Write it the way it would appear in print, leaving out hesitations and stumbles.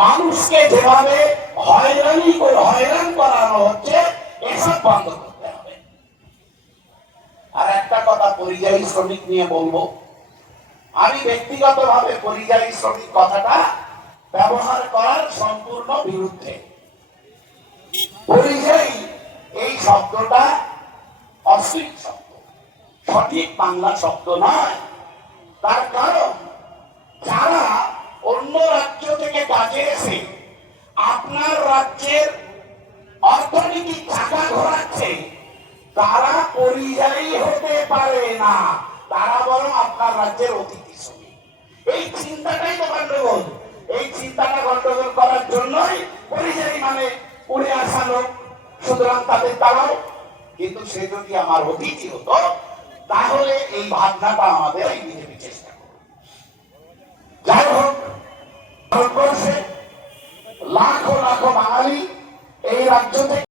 মানুষকে যেভাবে হয়রান করানো হচ্ছে এসব বন্ধ করতে হবে। আর একটা কথা পরিযায়ী শ্রমিক নিয়ে বলবো, আমি ব্যক্তিগতভাবে পরিযায়ী শ্রমিক কথাটা ব্যবহার করার সম্পূর্ণ বিরুদ্ধে। পরিযায়ী এই শব্দটা অশ্লীল শব্দ, সঠিক বাংলা শব্দ নয়। তার কারণ যারা অন্য রাজ্য থেকে কাজে এসে আপনার রাজ্যের অর্থনীতি চাকা ঘোরাচ্ছে, তারা পরিযায়ী হতে পারে না, তারা বরং আপনার রাজ্যের অতিথি শ্রমিক। এই চিন্তাটাই তো গন্ডগোল। এই চিন্তাটা গন্ডগোল করার জন্যই পরিযায়ী মানে উড়ে আসা লোক, সুতরাং তাদের তারাও। কিন্তু সে যদি আমার অতিথি হতো, তাহলে এই ভাবনাটা আমাদের বিজেপি চেষ্টা করবে। যাই হোক, ভারতবর্ষে লাখো লাখো বাঙালি এই রাজ্য থেকে